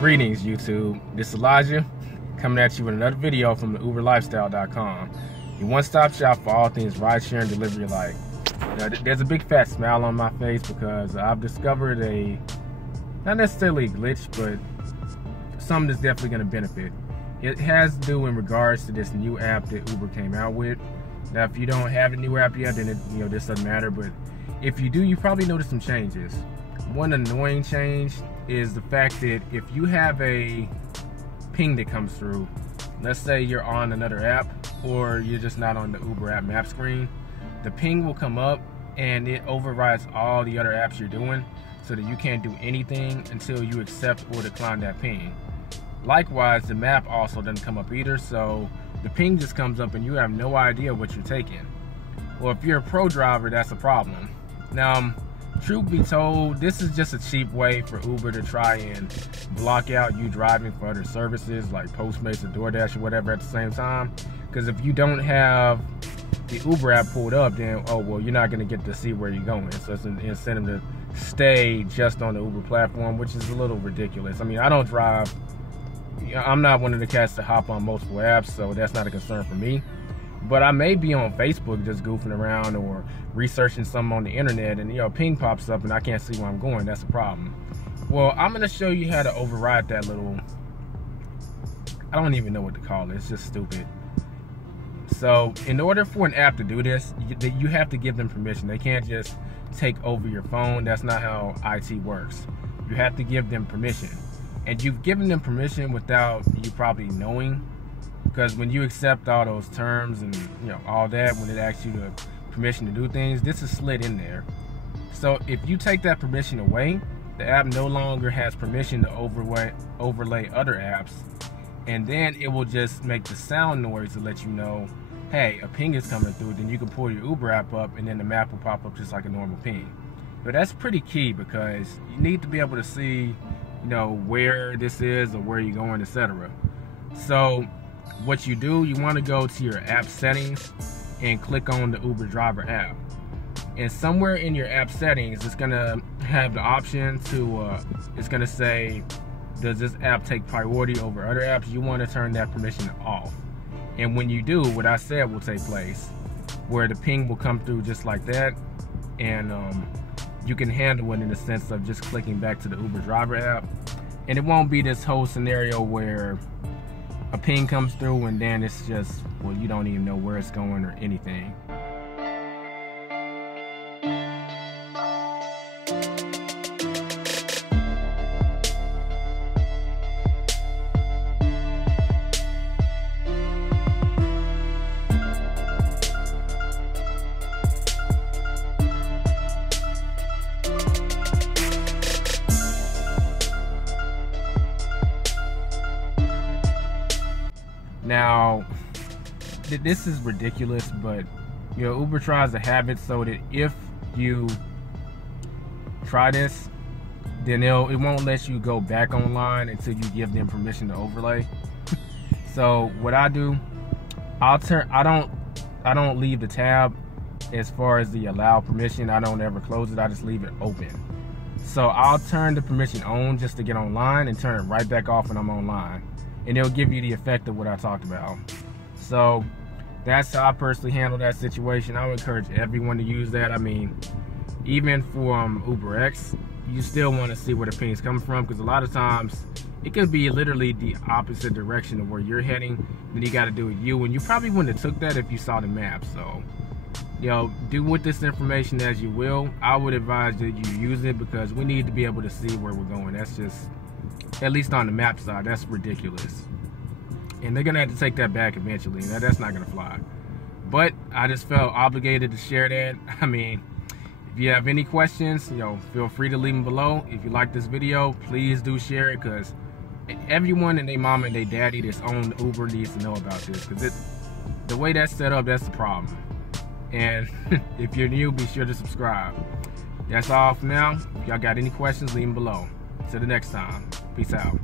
Greetings YouTube, this is Elijah coming at you with another video from the UberLifestyle.com, your one-stop shop for all things rideshare and delivery alike. Now, there's a big fat smile on my face because I've discovered not necessarily a glitch, but something that's definitely going to benefit. It has to do in regards to this new app that Uber came out with. Now if you don't have a new app yet, then this doesn't matter, but if you do, you probably notice some changes. One annoying change is the fact that if you have a ping that comes through, let's say you're on another app or you're just not on the Uber app map screen, the ping will come up and it overrides all the other apps you're doing so that you can't do anything until you accept or decline that ping. Likewise, the map also doesn't come up either, so the ping just comes up and you have no idea what you're taking. Well, if you're a pro driver, that's a problem. Now, truth be told, this is just a cheap way for Uber to try and block out you driving for other services like Postmates or DoorDash or whatever at the same time. Because if you don't have the Uber app pulled up, then, oh, well, you're not going to get to see where you're going. So it's an incentive to stay just on the Uber platform, which is a little ridiculous. I mean, I don't drive. I'm not one of the cats to hop on multiple apps, so that's not a concern for me. But I may be on Facebook just goofing around or researching something on the internet and ping pops up and I can't see where I'm going. That's a problem. Well, I'm going to show you how to override that little, I don't even know what to call it. It's just stupid. So in order for an app to do this, you have to give them permission. They can't just take over your phone. That's not how IT works. You have to give them permission. And you've given them permission without you probably knowing, because when you accept all those terms and all that, when it asks you the permission to do things, this is slid in there. So if you take that permission away, the app no longer has permission to overlay other apps, and then it will just make the sound noise to let you know, hey, a ping is coming through. Then you can pull your Uber app up and then the map will pop up just like a normal ping. But that's pretty key because you need to be able to see where this is or where you're going, etc. So what you do, you want to go to your app settings and click on the Uber driver app, and somewhere in your app settings it's gonna have the option to it's gonna say, does this app take priority over other apps? You want to turn that permission off, and when you do, what I said will take place, where the ping will come through just like that, and you can handle it in the sense of just clicking back to the Uber driver app, and it won't be this whole scenario where a ping comes through and then it's just, well, you don't even know where it's going or anything. Now, this is ridiculous, but Uber tries to have it so that if you try this, then it won't let you go back online until you give them permission to overlay. So what I do, I don't leave the tab as far as the allow permission. I don't ever close it. I just leave it open. So I'll turn the permission on just to get online and turn it right back off when I'm online. And it'll give you the effect of what I talked about. So that's how I personally handle that situation. I would encourage everyone to use that. I mean, even for Ubereats, you still want to see where the ping's coming from, because a lot of times it could be literally the opposite direction of where you're heading. Then you got to do it and you probably wouldn't have took that if you saw the map. So do with this information as you will. I would advise that you use it because we need to be able to see where we're going. That's just, at least on the map side, that's ridiculous. And they're gonna have to take that back eventually. That's not gonna fly. But I just felt obligated to share that. I mean, if you have any questions, feel free to leave them below. If you like this video, please do share it, because everyone and their mom and their daddy that's on Uber needs to know about this, because the way that's set up, that's the problem. And if you're new, be sure to subscribe. That's all for now. If y'all got any questions, leave them below. Till the next time, peace out.